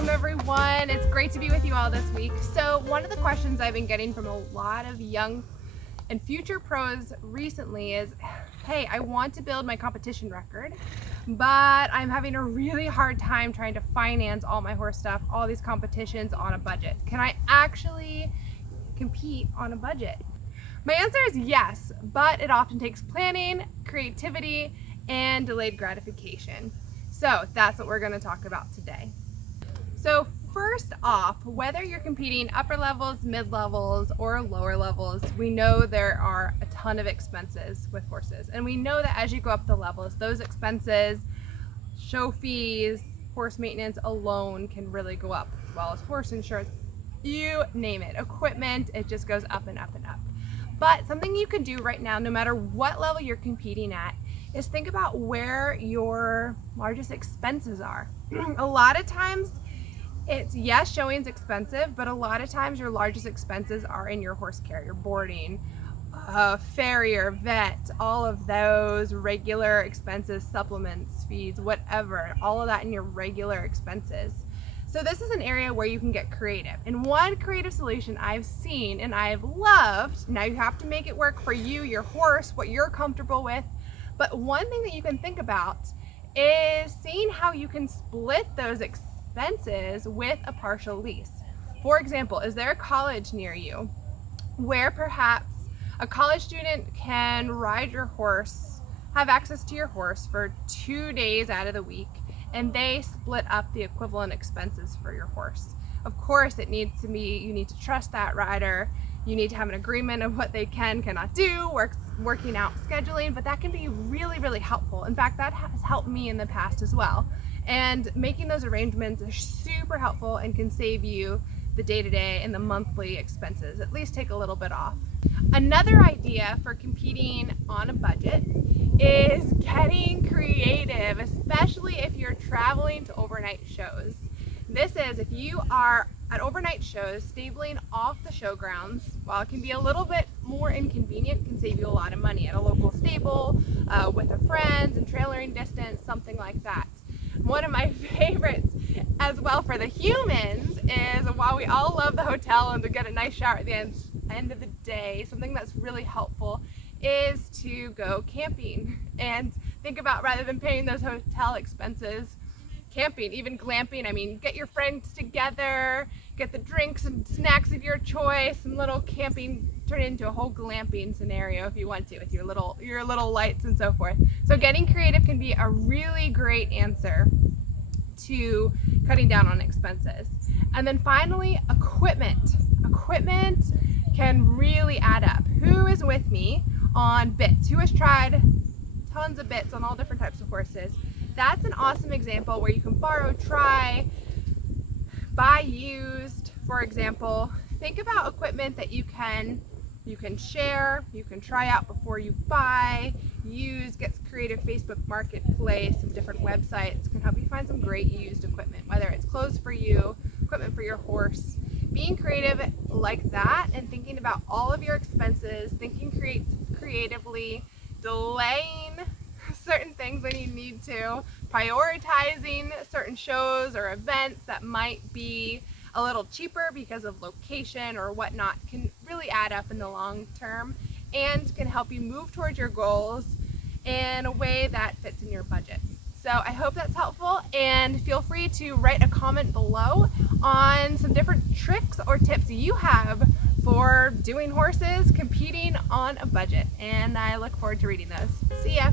Welcome everyone. It's great to be with you all this week. So one of the questions I've been getting from a lot of young and future pros recently is, hey, I want to build my competition record, but I'm having a really hard time trying to finance all my horse stuff, all these competitions on a budget. Can I actually compete on a budget? My answer is yes, but it often takes planning, creativity, and delayed gratification. So that's what we're going to talk about today. So first off, whether you're competing upper levels, mid levels, or lower levels, we know there are a ton of expenses with horses. And we know that as you go up the levels, those expenses, show fees, horse maintenance alone can really go up, as well as horse insurance, you name it, equipment, it just goes up and up and up. But something you can do right now, no matter what level you're competing at, is think about where your largest expenses are. A lot of times, it's, yes, showing's expensive, but a lot of times your largest expenses are in your horse care, your boarding, farrier, vet, all of those regular expenses, supplements, feeds, whatever, all of that in your regular expenses. So this is an area where you can get creative. And one creative solution I've seen and I've loved, now you have to make it work for you, your horse, what you're comfortable with, but one thing that you can think about is seeing how you can split those expenses with a partial lease. For example, is there a college near you where perhaps a college student can ride your horse, have access to your horse for 2 days out of the week, and they split up the equivalent expenses for your horse? Of course, it needs to be, you need to trust that rider. You need to have an agreement of what they cannot do, working out scheduling, but that can be really, really helpful. In fact, that has helped me in the past as well. And making those arrangements are super helpful and can save you the day-to-day and the monthly expenses, at least take a little bit off. Another idea for competing on a budget is getting creative, especially if you're traveling to overnight shows. This is if you are at overnight shows, stabling off the showgrounds, while it can be a little bit more inconvenient, can save you a lot of money at a local stable, with a friend and trailering distance, something like that. One of my favorites as well for the humans is, while we all love the hotel and to get a nice shower at the end of the day, something that's really helpful is to go camping and think about, rather than paying those hotel expenses, camping, even glamping. I mean, get your friends together, get the drinks and snacks of your choice, and little camping, turn it into a whole glamping scenario if you want to, with your little lights and so forth. So getting creative can be a really great answer to cutting down on expenses. And then finally, equipment. Equipment can really add up. Who is with me on bits? Who has tried tons of bits on all different types of horses? That's an awesome example where you can borrow, try, buy used, for example. Think about equipment that you can share, you can try out before you buy, use, get creative. Facebook Marketplace, some different websites can help you find some great used equipment, whether it's clothes for you, equipment for your horse. Being creative like that and thinking about all of your expenses, thinking creatively, delaying certain things when you need to, prioritizing certain shows or events that might be a little cheaper because of location or whatnot, can really add up in the long term and can help you move towards your goals in a way that fits in your budget. So I hope that's helpful, and feel free to write a comment below on some different tricks or tips you have for doing horses, competing on a budget, and I look forward to reading those. See ya!